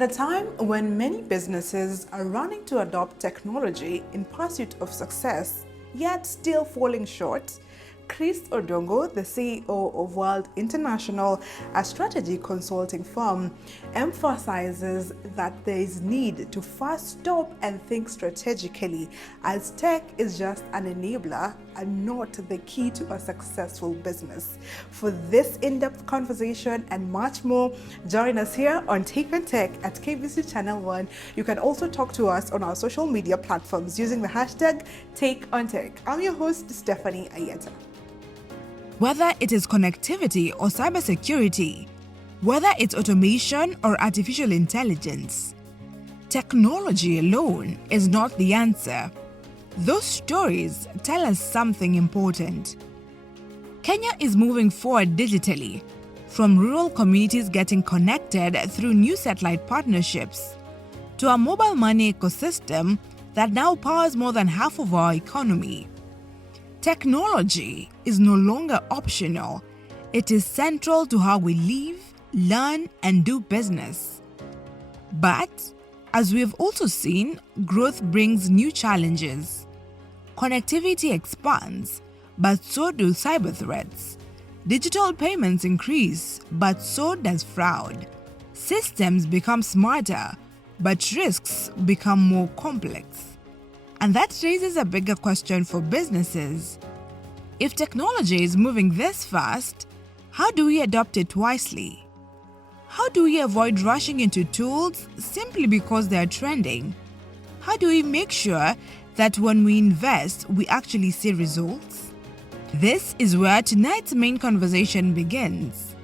At a time when many businesses are running to adopt technology in pursuit of success, yet still falling short, Chris Odongo, the CEO of Wild International, a strategy consulting firm, emphasizes that there is need to first stop and think strategically, as tech is just an enabler and not the key to a successful business. For this in-depth conversation and much more, join us here on Take on Tech at KBC Channel 1. You can also talk to us on our social media platforms using the hashtag #TakeOnTech. I'm your host, Stephanie Ayeta. Whether it is connectivity or cybersecurity, whether it's automation or artificial intelligence, technology alone is not the answer. Those stories tell us something important. Kenya is moving forward digitally, from rural communities getting connected through new satellite partnerships to a mobile money ecosystem that now powers more than half of our economy. Technology is no longer optional. It is central to how we live, learn, and do business. But, as we have also seen, growth brings new challenges. Connectivity expands, but so do cyber threats. Digital payments increase, but so does fraud. Systems become smarter, but risks become more complex. And that raises a bigger question for businesses. If technology is moving this fast, how do we adopt it wisely? How do we avoid rushing into tools simply because they are trending? How do we make sure that when we invest, we actually see results? This is where tonight's main conversation begins.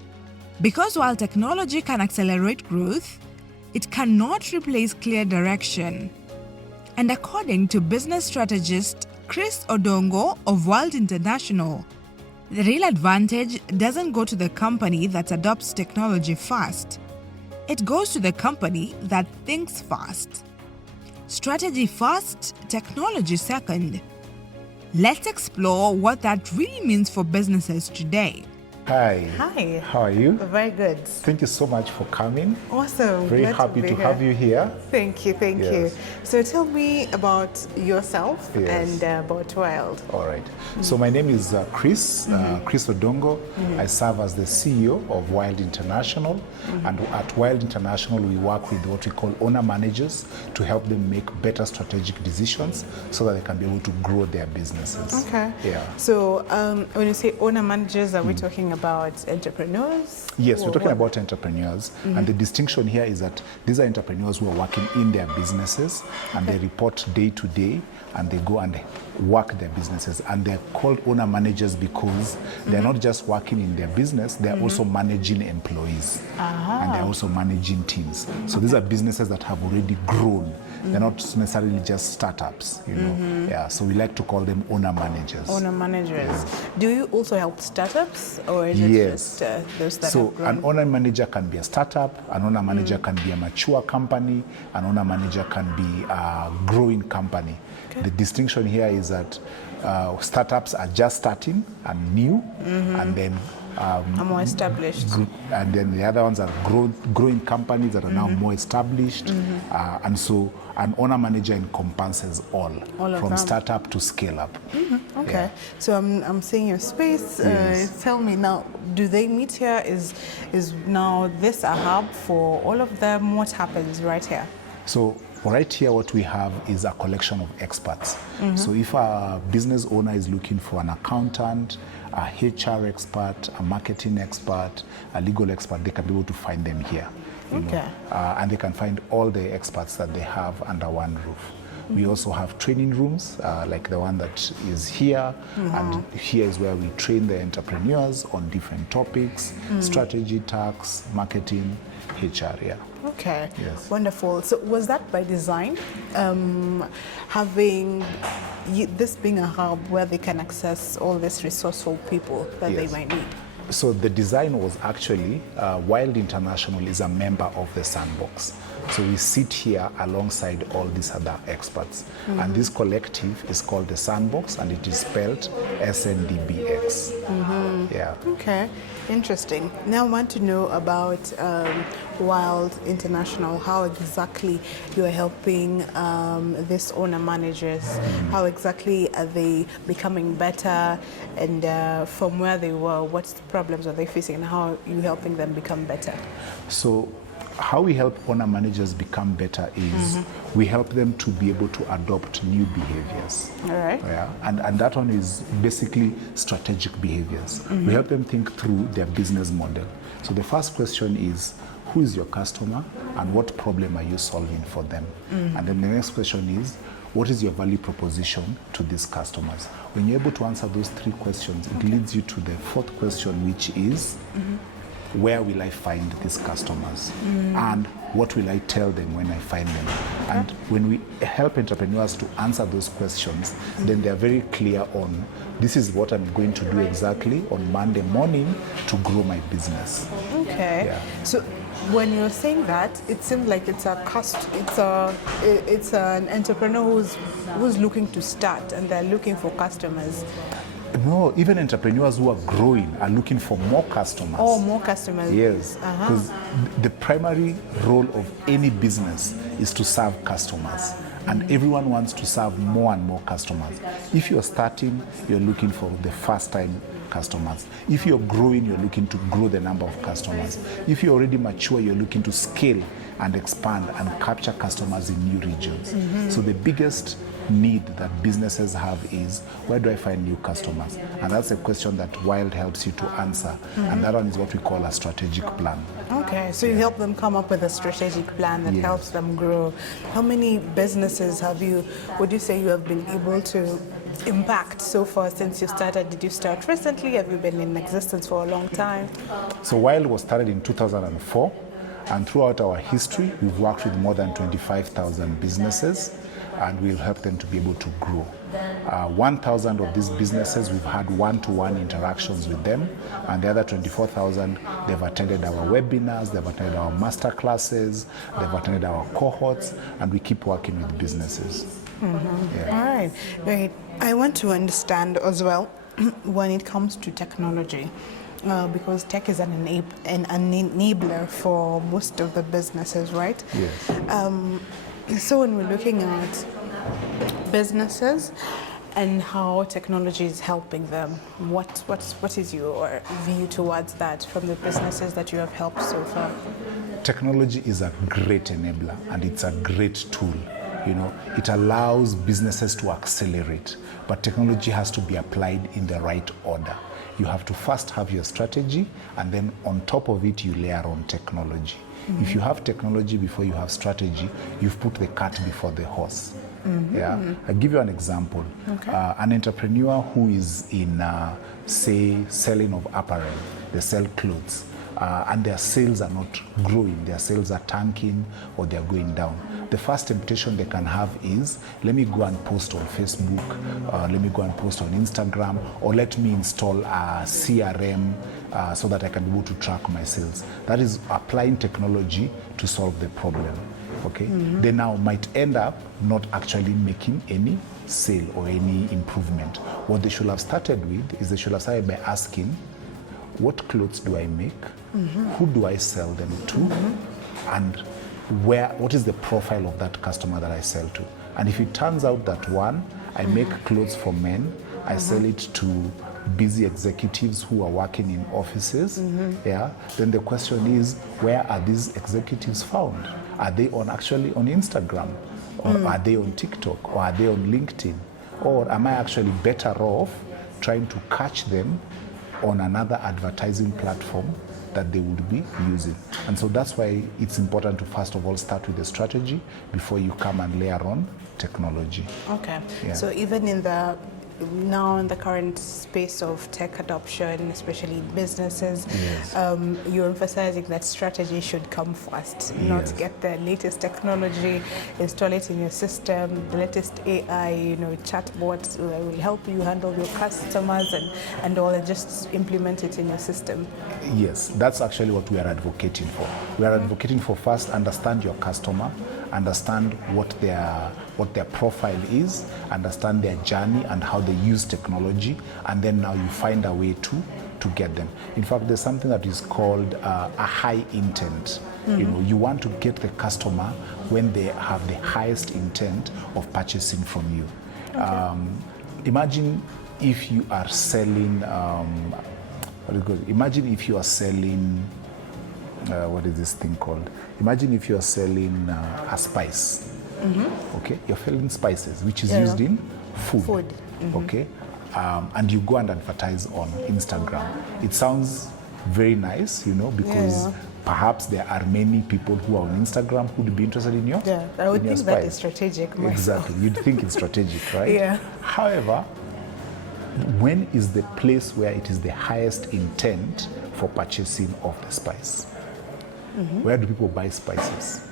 Because while technology can accelerate growth, it cannot replace clear direction. And according to business strategist Chris Odongo of Wild International, the real advantage doesn't go to the company that adopts technology fast. It goes to the company that thinks fast. Strategy first, technology second. Let's explore what that really means for businesses today. Hi. Hi. How are you? Very good. Thank you so much for coming. Awesome. Very Glad happy be to here. have you here. Thank you, thank Yes. you. So tell me about yourself Yes. and about Wild. All right. So my name is Chris Odongo. I serve as the CEO of Wild International. And at Wild International, we work with what we call owner managers to help them make better strategic decisions so that they can be able to grow their businesses. Okay. Yeah. So when you say owner managers, are we talking about entrepreneurs? Yes, we're Or talking what? about entrepreneurs. And the distinction here is that these are entrepreneurs who are working in their businesses and they report day to day and they go and work their businesses. And they're called owner managers because they're not just working in their business, they're also managing employees. And they're also managing teams. So these are businesses that have already grown. They're not necessarily just startups, you know. Yeah, so we like to call them owner managers. Owner managers. Do you also help startups, or is it Yes. just those that So have grown? an owner manager can be a startup, an owner manager can be a mature company, an owner manager can be a growing company. Okay. The distinction here is that startups are just starting and new, and then are more established. and then the other ones are growing companies that are now more established, and so an owner manager encompasses all of from them. startup to scale up. Okay. Yeah. So I'm seeing your space. Yes. Tell me now, do they meet here? Is now this a hub for all of them? What happens right here? So right here, what we have is a collection of experts. So if a business owner is looking for an accountant, a HR expert, a marketing expert, a legal expert, they can be able to find them here. You know. And they can find all the experts that they have under one roof. We also have training rooms like the one that is here, and here is where we train the entrepreneurs on different topics, strategy, tax, marketing, HR. Yeah. Okay. Yes. Wonderful. So was that by design? Having this being a hub where they can access all these resourceful people that they Yes. might need. So the design was actually, Wild International is a member of the Sandbox. So we sit here alongside all these other experts. And this collective is called the Sandbox, and it is spelled SNDBX. Yeah. Okay, interesting. Now I want to know about Wild International, how exactly you're helping these owner managers. How exactly are they becoming better, and from where they were, what problems are they facing, and how are you helping them become better? So how we help owner managers become better is we help them to be able to adopt new behaviors. All right. Yeah, and that one is basically strategic behaviors. We help them think through their business model. So the first question is, who is your customer and what problem are you solving for them? And then the next question is, what is your value proposition to these customers? When you're able to answer those three questions, it leads you to the fourth question, which is, where will I find these customers? And what will I tell them when I find them? And when we help entrepreneurs to answer those questions, then they're very clear on, this is what I'm going to do exactly on Monday morning to grow my business. Okay. Yeah. So when you're saying that, it seems like it's an entrepreneur who's looking to start, and they're looking for customers. No, even entrepreneurs who are growing are looking for more customers. Oh, more customers. Yes, because the primary role of any business is to serve customers, and everyone wants to serve more and more customers. If you're starting, you're looking for the first-time customers. If you're growing, you're looking to grow the number of customers. If you're already mature, you're looking to scale and expand and capture customers in new regions. So the biggest need that businesses have is, where do I find new customers? And that's a question that Wild helps you to answer. And that one is what we call a strategic plan. Okay, so you help them come up with a strategic plan that helps them grow. How many businesses would you say you have been able to impact so far since you started? Did you start recently? Have you been in existence for a long time? So Wild was started in 2004, and throughout our history, we've worked with more than 25,000 businesses, and we'll help them to be able to grow. 1,000 of these businesses, we've had one-to-one interactions with them, and the other 24,000, they've attended our webinars, they've attended our master classes, they've attended our cohorts, and we keep working with businesses. Yeah. All right, great. I want to understand as well when it comes to technology. Because tech is an enabler for most of the businesses, right? Yes. So when we're looking at businesses and how technology is helping them, what is your view towards that from the businesses that you have helped so far? Technology is a great enabler, and it's a great tool. You know, it allows businesses to accelerate, but technology has to be applied in the right order. You have to first have your strategy, and then on top of it, you layer on technology. If you have technology before you have strategy, you've put the cart before the horse. Yeah, I'll give you an example. Okay. An entrepreneur who is in, say, selling of apparel, they sell clothes, and their sales are not growing, their sales are tanking or they're going down. The first temptation they can have is, let me go and post on Facebook, let me go and post on Instagram, or let me install a CRM so that I can be able to track my sales. That is applying technology to solve the problem. Okay? They now might end up not actually making any sale or any improvement. What they should have started with is they should have started by asking, what clothes do I make? Who do I sell them to? And what is the profile of that customer that I sell to? And if it turns out that one, I make clothes for men, I sell it to busy executives who are working in offices, yeah, then the question is, where are these executives found? Are they actually on Instagram? Or are they on TikTok? Or are they on LinkedIn? Or am I actually better off trying to catch them on another advertising platform that they would be using? And so that's why it's important to first of all start with the strategy before you come and layer on technology. Okay. Yeah. So even in the now in the current space of tech adoption, especially in businesses, you're emphasizing that strategy should come first, not get the latest technology, install it in your system, the latest AI, chatbots that will help you handle your customers and all, and just implement it in your system. Yes, that's actually what we are advocating for. We are advocating for first, understand your customer, understand what their profile is, understand their journey and how they use technology, and then now you find a way to get them. In fact, there's something that is called a high intent. You want to get the customer when they have the highest intent of purchasing from you. Imagine if you are selling imagine if you are selling what is this thing called? Imagine if you are selling a spice. Okay, you're selling spices, which is used in food. Okay, and you go and advertise on Instagram. It sounds very nice, because perhaps there are many people who are on Instagram who would be interested in your I would think spice. that is strategic myself. Exactly, you'd think it's strategic, right? Yeah. However, when is the place where it is the highest intent for purchasing of the spice? Where do people buy spices?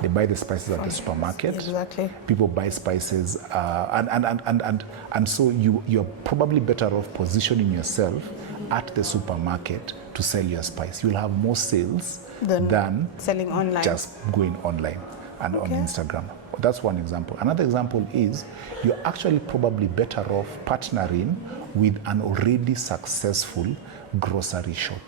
They buy the spices at the supermarket. Exactly. People buy spices, and so you're probably better off positioning yourself at the supermarket to sell your spice. You'll have more sales than selling online. Just going online and on Instagram. That's one example. Another example is you're actually probably better off partnering with an already successful grocery shop.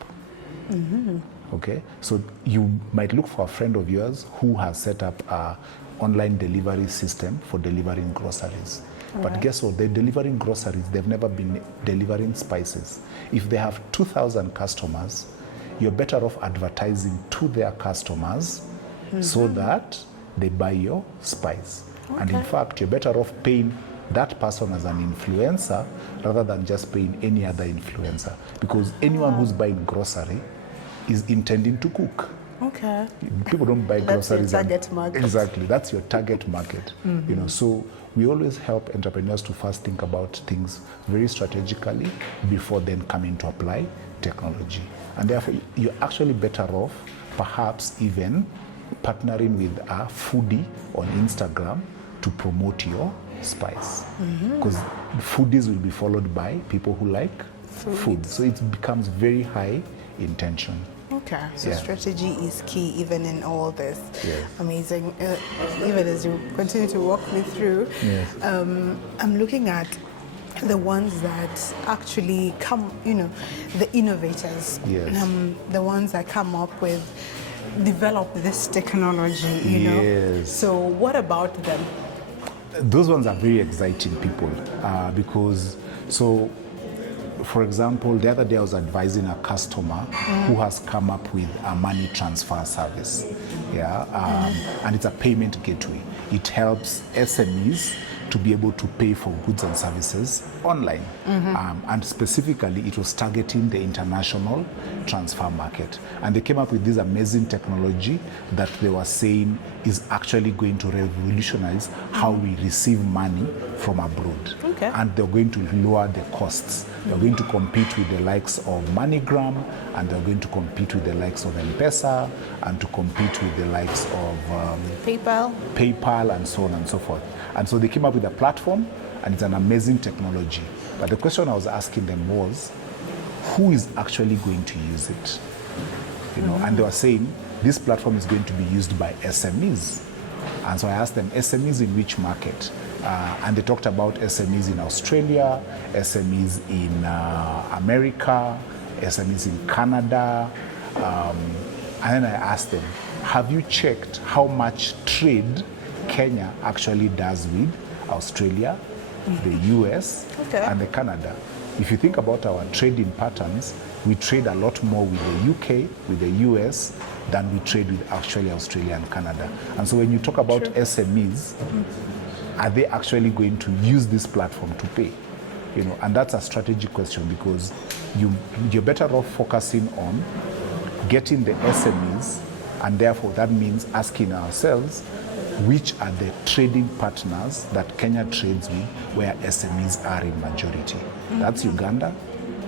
Okay, so you might look for a friend of yours who has set up an online delivery system for delivering groceries. But guess what? They're delivering groceries. They've never been delivering spices. If they have 2,000 customers, you're better off advertising to their customers so that they buy your spice. And in fact, you're better off paying that person as an influencer rather than just paying any other influencer. Because anyone who's buying grocery is intending to cook. Okay. People don't buy groceries. That's your target market. Exactly, that's your target market. So we always help entrepreneurs to first think about things very strategically before then coming to apply technology. And therefore, you're actually better off perhaps even partnering with a foodie on Instagram to promote your spice. Because foodies will be followed by people who like food. So it becomes very high intention. Okay, so strategy is key even in all this. Amazing. Even as you continue to walk me through, I'm looking at the ones that actually come, the innovators, the ones that come up with, develop this technology, So what about them? Those ones are very exciting people because, for example, the other day I was advising a customer who has come up with a money transfer service, and it's a payment gateway. It helps SMEs to be able to pay for goods and services online. And specifically, it was targeting the international transfer market. And they came up with this amazing technology that they were saying is actually going to revolutionize how we receive money from abroad. And they're going to lower the costs. They're going to compete with the likes of MoneyGram, and they're going to compete with the likes of M-Pesa, and to compete with the likes of PayPal, and so on and so forth. And so they came up with a platform, and it's an amazing technology. But the question I was asking them was, who is actually going to use it? And they were saying, this platform is going to be used by SMEs. And so I asked them, SMEs in which market? And they talked about SMEs in Australia, SMEs in America, SMEs in Canada. And then I asked them, have you checked how much trade Kenya actually does with Australia, the US, and the Canada? If you think about our trading patterns, we trade a lot more with the UK, with the US, than we trade with actually Australia and Canada. And so when you talk about SMEs, are they actually going to use this platform to pay? And that's a strategic question, because you're better off focusing on getting the SMEs, and therefore that means asking ourselves, which are the trading partners that Kenya trades with, where SMEs are in majority. That's Uganda,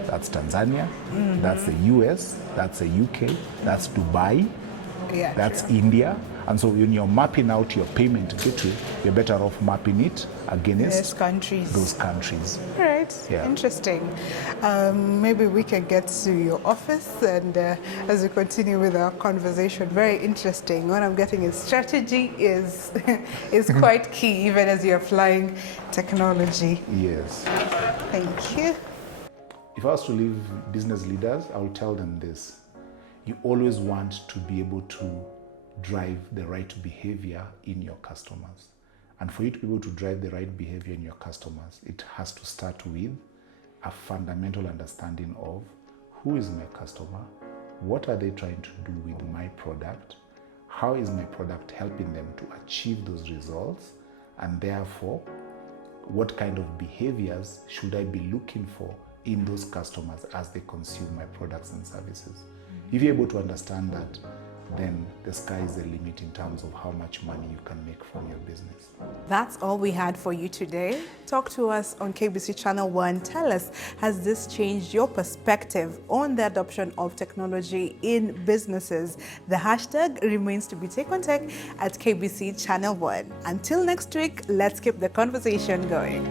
that's Tanzania, that's the US, that's the UK, that's Dubai, that's true. India. And so when you're mapping out your payment gateway, you're better off mapping it against those countries. Right, interesting. Maybe we can get to your office and as we continue with our conversation, very interesting. What I'm getting is strategy is quite key even as you're applying technology. Yes. Thank you. If I was to leave business leaders, I would tell them this. You always want to be able to drive the right behavior in your customers. And for you to be able to drive the right behavior in your customers, it has to start with a fundamental understanding of who is my customer, what are they trying to do with my product, how is my product helping them to achieve those results, and therefore, what kind of behaviors should I be looking for in those customers as they consume my products and services. If you're able to understand that, then the sky is the limit in terms of how much money you can make from your business. That's all we had for you today. Talk to us on KBC Channel 1. Tell us, has this changed your perspective on the adoption of technology in businesses? The hashtag remains to be TakeOnTech at KBC Channel 1. Until next week, let's keep the conversation going.